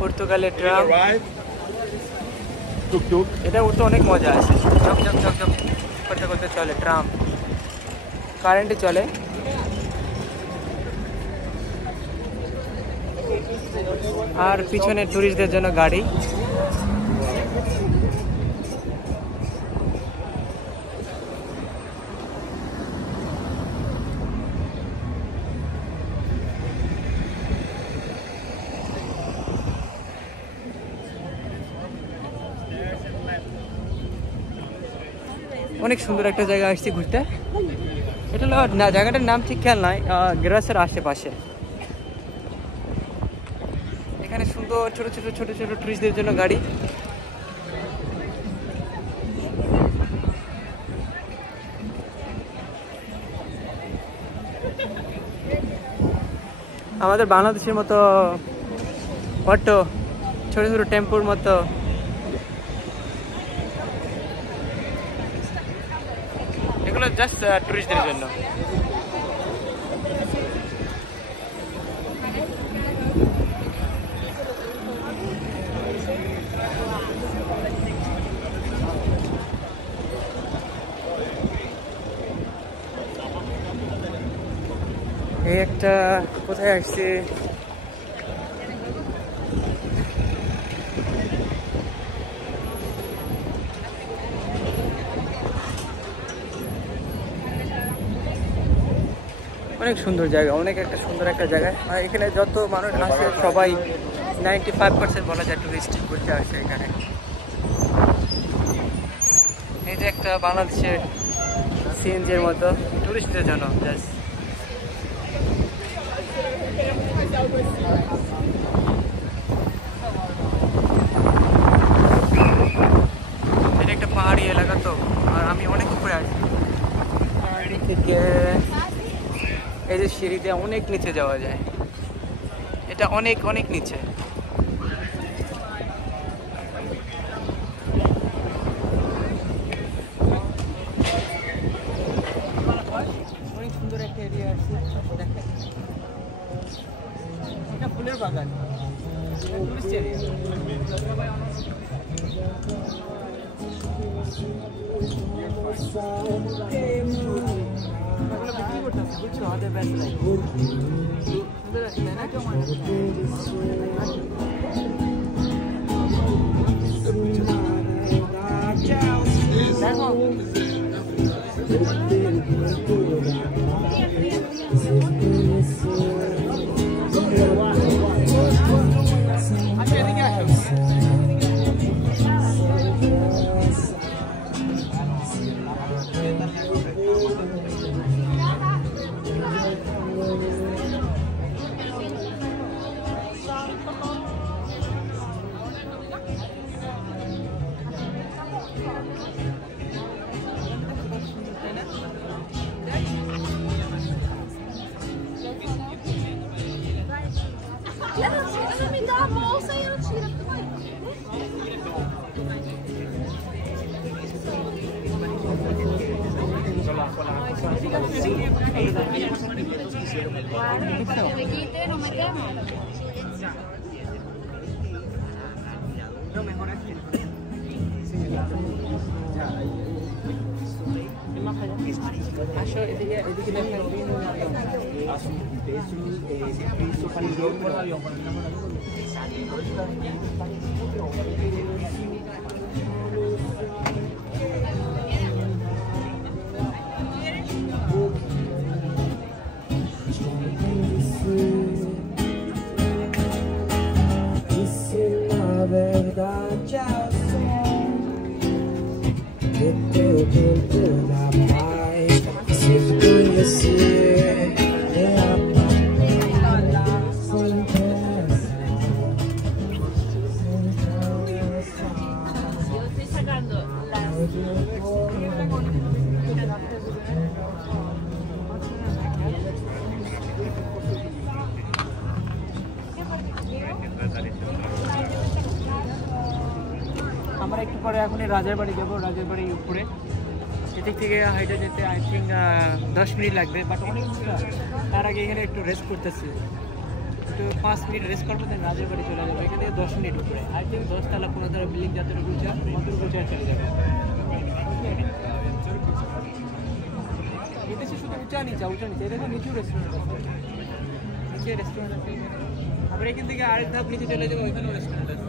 পর্তুগালের ট্রাম, এটা উঠতে অনেক মজা আছে। ঝক ঝক ঝক ঝক করতে করতে চলে ট্রাম, কারেন্টে চলে। আর পিছনে টুরিস্টদের জন্য গাড়ি। অনেক সুন্দর একটা জায়গা আসছি ঘুরতে। এটা হলো না, জায়গাটার নাম ঠিক খেয়াল নাই, গ্রাসের আশেপাশে। এখানে সুন্দর ছোট ছোট ছোট ছোট টুরিস্টদের জন্য গাড়ি। আমাদের বাংলাদেশের মতো অটো, ছোট ছোট টেম্পোর মতো। এগুলো জাস্ট টুরিস্টদের জন্য। এই একটা কোথায় আসছে, অনেক সুন্দর জায়গা, অনেক একটা সুন্দর একটা জায়গায়। আর এখানে যত মানুষ আসে সবাই 95% বলা যায় টুরিস্ট ঘুরতে আসে এখানে। এই যে একটা বাংলাদেশের সিএনজির মতো টুরিস্টদের জন্য জাস্ট। এটা একটা পাহাড়ি এলাকা তো, আর আমি অনেক উপরে আছি। পাহাড়ি থেকে এই যে সিঁড়ি দিয়ে অনেক নিচে যাওয়া যায়, এটা অনেক অনেক নিচে। অনেক সুন্দর একটা এরিয়া আছে, এটা ফুলের বাগান, টুরিস্ট এরিয়া। বিক্রি করতেছে, বুঝছো, হাতে ব্যাস নাই। সুন্দর আছে তাই না? দেখো আচ্ছা, এদিকে আসো। Ela me dá a bolsa e ela tira. আসো এদিকে, এদিকে দেখেন। আমরা একটু পরে এখন রাজার বাড়ি যাবো, রাজার বাড়ির উপরে। এদিক থেকে হাইটে যেতে আই থিঙ্ক 10 মিনিট লাগবে, বাট অনেক তার আগে এখানে একটু রেস্ট করতেছি। একটু 5 মিনিট রেস্ট করবো, দেন রাজের বাড়ি চলে যাবো। এখান থেকে 10 মিনিট উপরে, আই থিঙ্ক 10 তলা 15 বিল্ডিং যাত্রা গুলচা চলে যাবে। এদেশে শুধু উঁচা নিচা, এদেশে নিচু রেস্টুরেন্ট আছে, নিচে রেস্টুরেন্ট আছে। আবার এখান থেকে আরেক ধাপ নিচে চলে যাবো, ওইখানেও রেস্টুরেন্ট আছে।